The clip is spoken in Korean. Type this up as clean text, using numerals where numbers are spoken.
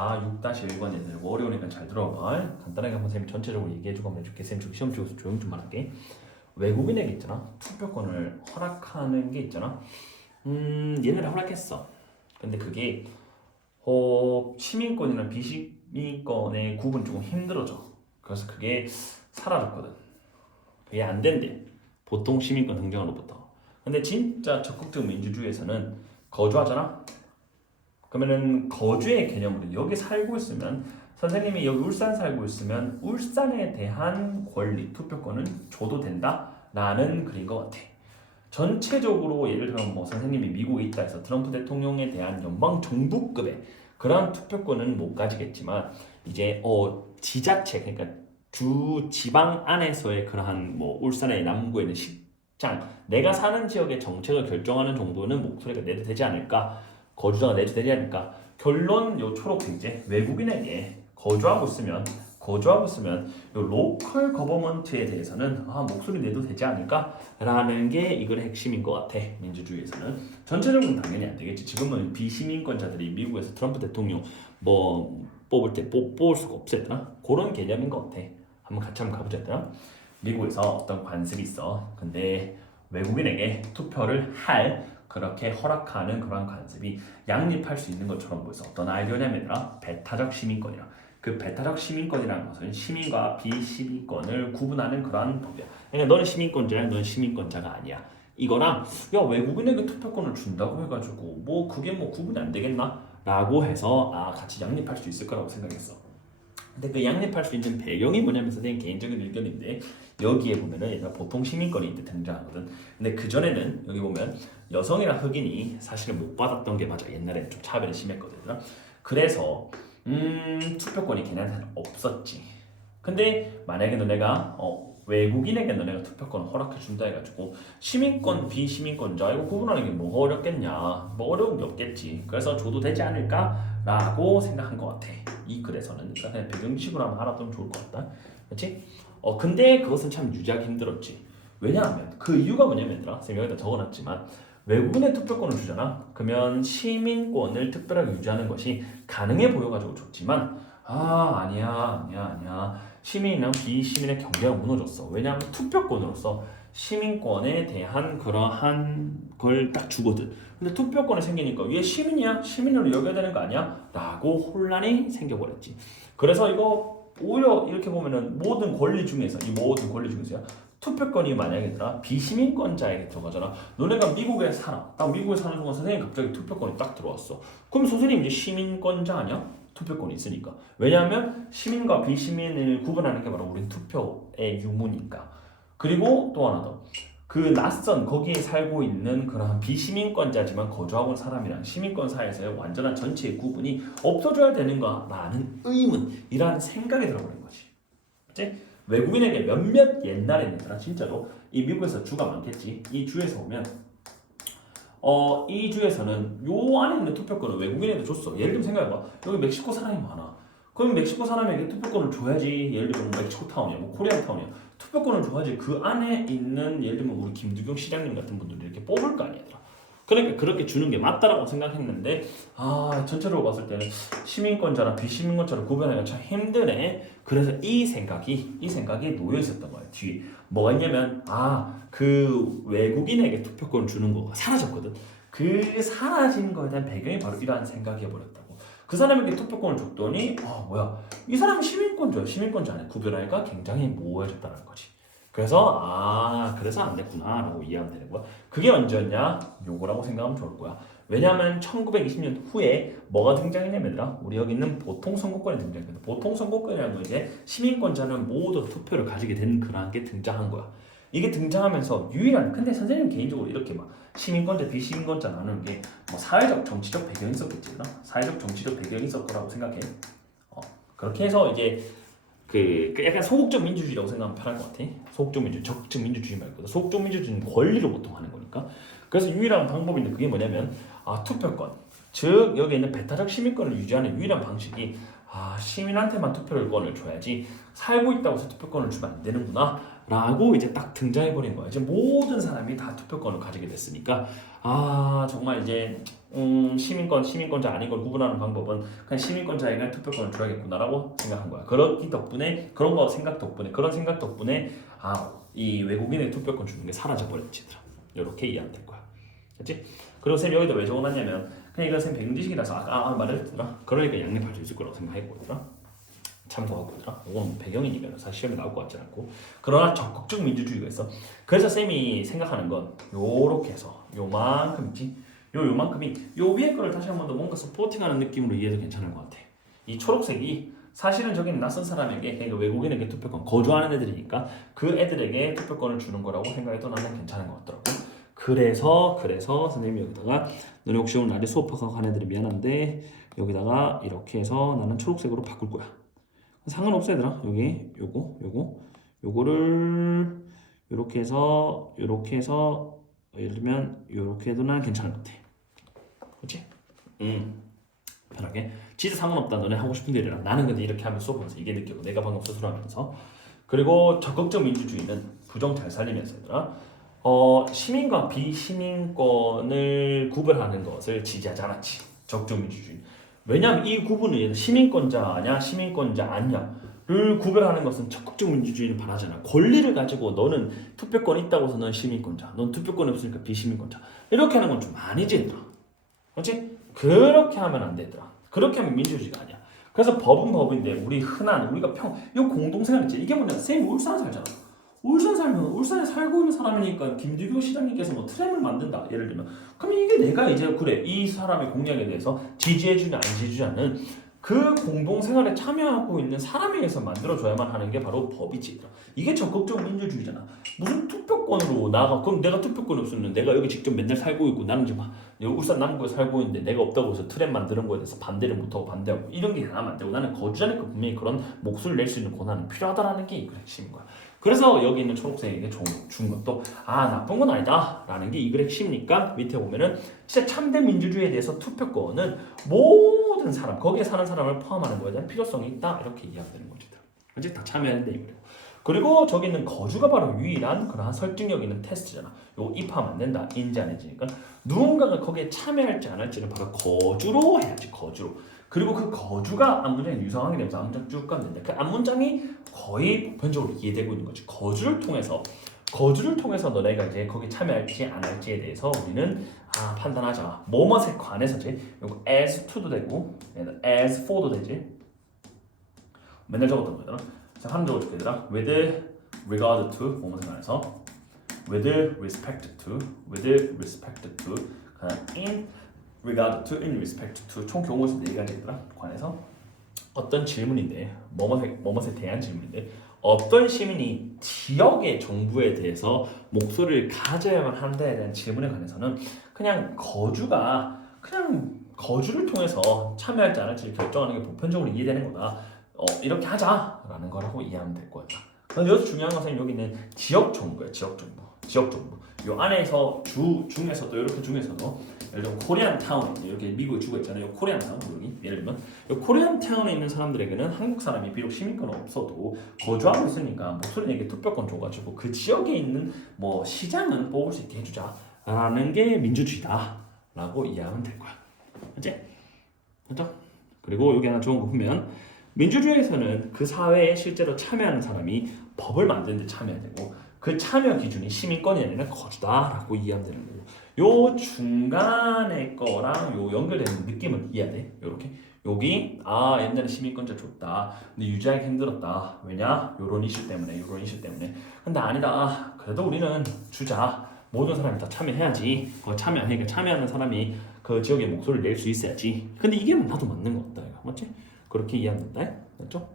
자, 6-1번 얘들 뭐 어려우니까 잘 들어봐. 간단하게 한번 쌤 전체적으로 얘기해주고 한번 해줄게. 쌤 시험 치고서 조용 좀 말할게. 외국인에게 있잖아, 투표권을 허락하는 게 있잖아. 얘네를 허락했어. 근데 그게 시민권이나 비시민권의 구분 조금 힘들어져. 그래서 그게 사라졌거든. 그게 안 된대. 보통 시민권 등장으로부터. 근데 진짜 적극적 민주주의에서는 거주하잖아. 그러면은 거주의 개념으로 여기 살고 있으면 선생님이 여기 울산 살고 있으면 울산에 대한 권리, 투표권은 줘도 된다라는 글인 것 같아. 전체적으로 예를 들면 뭐 선생님이 미국에 있다 해서 트럼프 대통령에 대한 연방 정부급의 그런 투표권은 못 가지겠지만 이제 지자체, 그러니까 주 지방 안에서의 그러한 뭐 울산의 남구에는 시장, 내가 사는 지역의 정책을 결정하는 정도는 목소리가 내도 되지 않을까, 거주자가 내도 되지 않을까. 결론 요 초록색 이제 외국인에게 거주하고 있으면 요 로컬 거버먼트에 대해서는 목소리 내도 되지 않을까라는 게 이거의 핵심인 것 같아. 민주주의에서는 전체적으로는 당연히 안 되겠지. 지금은 비시민권자들이 미국에서 트럼프 대통령 뭐 뽑을 때 뽑을 수가 없었잖아. 그런 개념인 것 같아. 한번 같이 한번 가보자. 했더라. 미국에서 어떤 관습이 있어. 근데 외국인에게 투표를 할 그렇게 허락하는 그런 관습이 양립할 수 있는 것처럼 보여서 어떤 아이디어냐면 배타적 시민권이라. 그 배타적 시민권이라는 것은 시민과 비시민권을 구분하는 그러한 법이야. 그러니까 너는 시민권자야, 너는 시민권자가 아니야. 이거랑 야 외국인에게 투표권을 준다고 해가지고 뭐 그게 뭐 구분이 안 되겠나? 라고 해서 같이 양립할 수 있을 거라고 생각했어. 근데 그 양립할 수 있는 배경이 뭐냐면 선생님 개인적인 의견인데 여기에 보면은 얘가 보통 시민권이 이때 등장하거든. 근데 그 전에는 여기 보면 여성이나 흑인이 사실은 못 받았던 게 맞아. 옛날에는 좀 차별이 심했거든. 그래서 투표권이 걔네한테는 없었지. 근데 만약에 너네가 외국인에게 너네가 투표권을 허락해 준다 해가지고 시민권, 비시민권자 이거 구분하는 게 뭐가 어렵겠냐? 뭐 어려운 게 없겠지. 그래서 줘도 되지 않을까라고 생각한 것 같아. 이 글에서는 그냥 배경식으로 하면 알아두면 좋을 것 같다. 그렇지? 근데 그것은 참 유지하기 힘들었지. 왜냐하면 그 이유가 뭐냐면 얘들아, 제가 여기다 적어놨지만 외국인의 투표권을 주잖아. 그러면 시민권을 특별하게 유지하는 것이 가능해 보여가지고 좋지만 아니야. 시민이랑 비시민의 경계가 무너졌어. 왜냐하면 투표권으로서 시민권에 대한 그러한 걸 딱 주거든. 근데 투표권이 생기니까 얘 시민이야? 시민으로 여겨야 되는 거 아니야? 라고 혼란이 생겨버렸지. 그래서 이거 오히려 이렇게 보면은 모든 권리 중에서 투표권이 만약에 비시민권자에게 들어가잖아. 너네가 미국에 살아. 딱 미국에 사는 동안 선생님 갑자기 투표권이 딱 들어왔어. 그럼 선생님 이제 시민권자 아니야? 투표권이 있으니까. 왜냐하면 시민과 비시민을 구분하는 게 바로 우리 투표의 유무니까. 그리고 또 하나 더. 그 낯선 거기에 살고 있는 그러한 비시민권자지만 거주하고 있는 사람이랑 시민권 사이에서의 완전한 전체의 구분이 없어져야 되는가라는 의문이라는 생각이 들어버린 거지. 그치? 외국인에게 몇몇 옛날에는 진짜로 이 미국에서 주가 많겠지. 이 주에서 보면 이 주에서는 요 안에 있는 투표권을 외국인에게 줬어. 예를 들면 생각해봐. 여기 멕시코 사람이 많아. 그럼 멕시코 사람에게 투표권을 줘야지. 예를 들면 멕시코 타운이야, 뭐 코리안 타운이야. 투표권을 줘야지. 그 안에 있는 예를 들면 우리 김두경 시장님 같은 분들이 이렇게 뽑을 거 아니야. 그러니까 그렇게 주는 게 맞다라고 생각했는데 전체적으로 봤을 때는 시민권자랑 비시민권자를 구별하기가 참 힘드네. 그래서 이 생각이 놓여 있었던 거예요. 뒤에 뭐가 있냐면 그 외국인에게 투표권을 주는 거가 사라졌거든. 그 사라진 거에 대한 배경이 바로 이러한 생각이어버렸다고. 그 사람에게 투표권을 줬더니 뭐야, 이 사람은 시민권자 안에 구별하기가 굉장히 모호해졌다는 거지. 그래서 그래서 안 됐구나 라고 이해하면 되는 거야. 그게 언제였냐? 요거라고 생각하면 좋을 거야. 왜냐하면 1920년 후에 뭐가 등장했냐면 우리 여기 있는 보통 선거권이 등장했거든. 보통 선거권이라는 건 이제 시민권자는 모두 투표를 가지게 된 그런 게 등장한 거야. 이게 등장하면서 유일한, 근데 선생님 개인적으로 이렇게 막 시민권자 비시민권자 나누는 게 뭐 사회적 정치적 배경이 있었겠지. 사회적 정치적 배경이 있을 거라고 생각해. 그렇게 해서 이제 그 약간 소극적 민주주의라고 생각하면 편할 것 같아. 소극적 민주주의, 적극적 민주주의 말고 소극적 민주주의는 권리를 보통 하는 거니까. 그래서 유일한 방법인데 그게 뭐냐면 투표권. 즉 여기 있는 배타적 시민권을 유지하는 유일한 방식이 시민한테만 투표권을 줘야지 살고 있다고 해서 투표권을 주면 안 되는구나 라고 이제 딱 등장해버린 거야. 이제 모든 사람이 다 투표권을 가지게 됐으니까 정말 이제 시민권자 아닌 걸 구분하는 방법은 그냥 시민권자에게 투표권을 줘야겠구나라고 생각한 거야. 그런 생각 덕분에 이 외국인의 투표권 주는 게 사라져버렸지. 이렇게 이해하면 될 거야. 그렇지? 그리고 쌤 여기다 왜 적어놨냐면 그냥 이거 쌤 백지식이라서 아까 말했더라. 그러니까 양립할 수 있을 거라고 생각했고 있더라. 참고하고 있더라. 이건 배경이니까 사실 시험에 나올 것 같지 않고. 그러나 적극적 민주주의가 있어. 그래서 쌤이 생각하는 건 요렇게 해서 요만큼 있지. 요만큼이 요 위에 거를 다시 한 번 더 뭔가 서포팅하는 느낌으로 이해해도 괜찮을 것 같아. 이 초록색이 사실은 저기는 낯선 사람에게 그러니까 외국인에게 투표권 거주하는 애들이니까 그 애들에게 투표권을 주는 거라고 생각해도 나는 괜찮은 것 같더라고. 그래서 선생님이 여기다가 너네 혹시 오늘 날에 수업하고 간 애들이 미안한데 여기다가 이렇게 해서 나는 초록색으로 바꿀 거야. 상관없어 얘들아. 여기 요거를 요렇게 해서 예를 들면 요렇게 해도 나는 괜찮을 것 같아. 그렇지? 편하게 진짜 상관없다. 너네 하고 싶은 대로 해라. 나는 근데 이렇게 하면 수업하면서 이게 느끼고 내가 방금 수술하면서 그리고 적극적 민주주의는 부정 잘 살리면서 얘들아 시민과 비시민권을 구별하는 것을 지지하지 않았지. 적극적 민주주의. 왜냐하면 이 구분은 시민권자냐 시민권자 아니냐를 구별하는 것은 적극적 민주주의는 반하잖아. 권리를 가지고 너는 투표권 있다고 해서 넌 시민권자, 넌 투표권이 없으니까 비시민권자 이렇게 하는 건 좀 아니지 얘들아. 그렇지? 그렇게 하면 안 되더라. 그렇게 하면 민주주의가 아니야. 그래서 법은 법인데 우리가 이 공동생활 있지. 이게 뭐냐? 쌤이 울산 살잖아. 울산에 살고 있는 사람이니까 김두교 시장님께서 뭐 트램을 만든다 예를 들면 그럼 이게 내가 이제 그래 이 사람의 공약에 대해서 지지해주냐 안 지지하는 그 공동생활에 참여하고 있는 사람에 의해서 만들어줘야만 하는 게 바로 법이지. 이게 적극적 민주주의잖아. 무슨 투표권으로 그럼 내가 투표권이 없었는데 내가 여기 직접 맨날 살고 있고 나는 지금 울산 남구에 살고 있는데 내가 없다고 해서 트램 만드는 거에 대해서 반대를 못하고 반대하고 이런 게 하면 안 되고 나는 거주자니까 분명히 그런 목소리를 낼 수 있는 권한은 필요하다라는 게 이 핵심인 거야. 그래서 여기 있는 초록색에게 준 것도 나쁜 건 아니다 라는 게 이 글의 핵심이니까 밑에 보면은 진짜 참된 민주주의에 대해서 투표권은 모든 사람 거기에 사는 사람을 포함하는 거에 대한 필요성이 있다 이렇게 이해하면 되는 거지. 이제 다 참여하는데 이거래요. 그리고 저기 있는 거주가 바로 유일한 그러한 설득력 있는 테스트잖아. 요거 입하면 안 된다 인지 안 인지니까 누군가가 거기에 참여할지 안 할지는 바로 거주로 해야지. 거주로. 그리고 그 거주가 앞문장에 유성하게 되면서 앞문장 쭉 가면 되는데 그 앞문장이 거의 보편적으로 이해되고 있는 거지. 거주를 통해서 너네가 이제 거기 참여할지 안 할지에 대해서 우리는 판단하자. 뭐뭐에 관해서지. 이거 as to도 되고 as for도 되지. 맨날 적었던 거잖아. 자, 한번 적어줄게 얘들아. with regard to 뭐뭐에 관해서 with respect to in regard to, in respect to 총 경우에서 4가지더라. 관해서 어떤 질문인데 뭐뭐에 대한 질문인데 어떤 시민이 지역의 정부에 대해서 목소리를 가져야만 한다에 대한 질문에 관해서는 그냥 거주를 통해서 참여할지 안 할지를 결정하는 게 보편적으로 이해되는 거다. 이렇게 하자라는 거라고 이해하면 될 거야. 여기서 중요한 것은 여기 있는 지역 정부야. 지역 정부. 요 안에서 중에서도 이렇게 중에서도 예를 들면 코리안 타운 이렇게 미국에 주가 있잖아요. 코리안 타운 여기 예를 들면 이 코리안 타운에 있는 사람들에게는 한국 사람이 비록 시민권 없어도 거주하고 있으니까 목소리 내게 투표권 줘가지고 그 지역에 있는 뭐 시장은 뽑을 수 있게 해주자라는 게 민주주의다라고 이해하면 될 거야. 그렇죠? 그리고 여기 하나 좋은 거 보면 민주주의에서는 그 사회에 실제로 참여하는 사람이 법을 만드는 데 참여해야 되고 그 참여 기준이 시민권이 아니라 거주다라고 이해하면 되는 거고 요 중간에 거랑 요 연결되는 느낌을 이해해야 돼. 요렇게 여기 옛날에 시민권자 줬다 근데 유지하기 힘들었다 왜냐? 요런 이슈 때문에 근데 아니다 그래도 우리는 주자 모든 사람이 다 참여해야지 참여하는 사람이 그 지역의 목소리를 낼 수 있어야지 근데 이게 나도 맞는 것 같다 맞지? 그렇게 이해하면 된다 맞죠?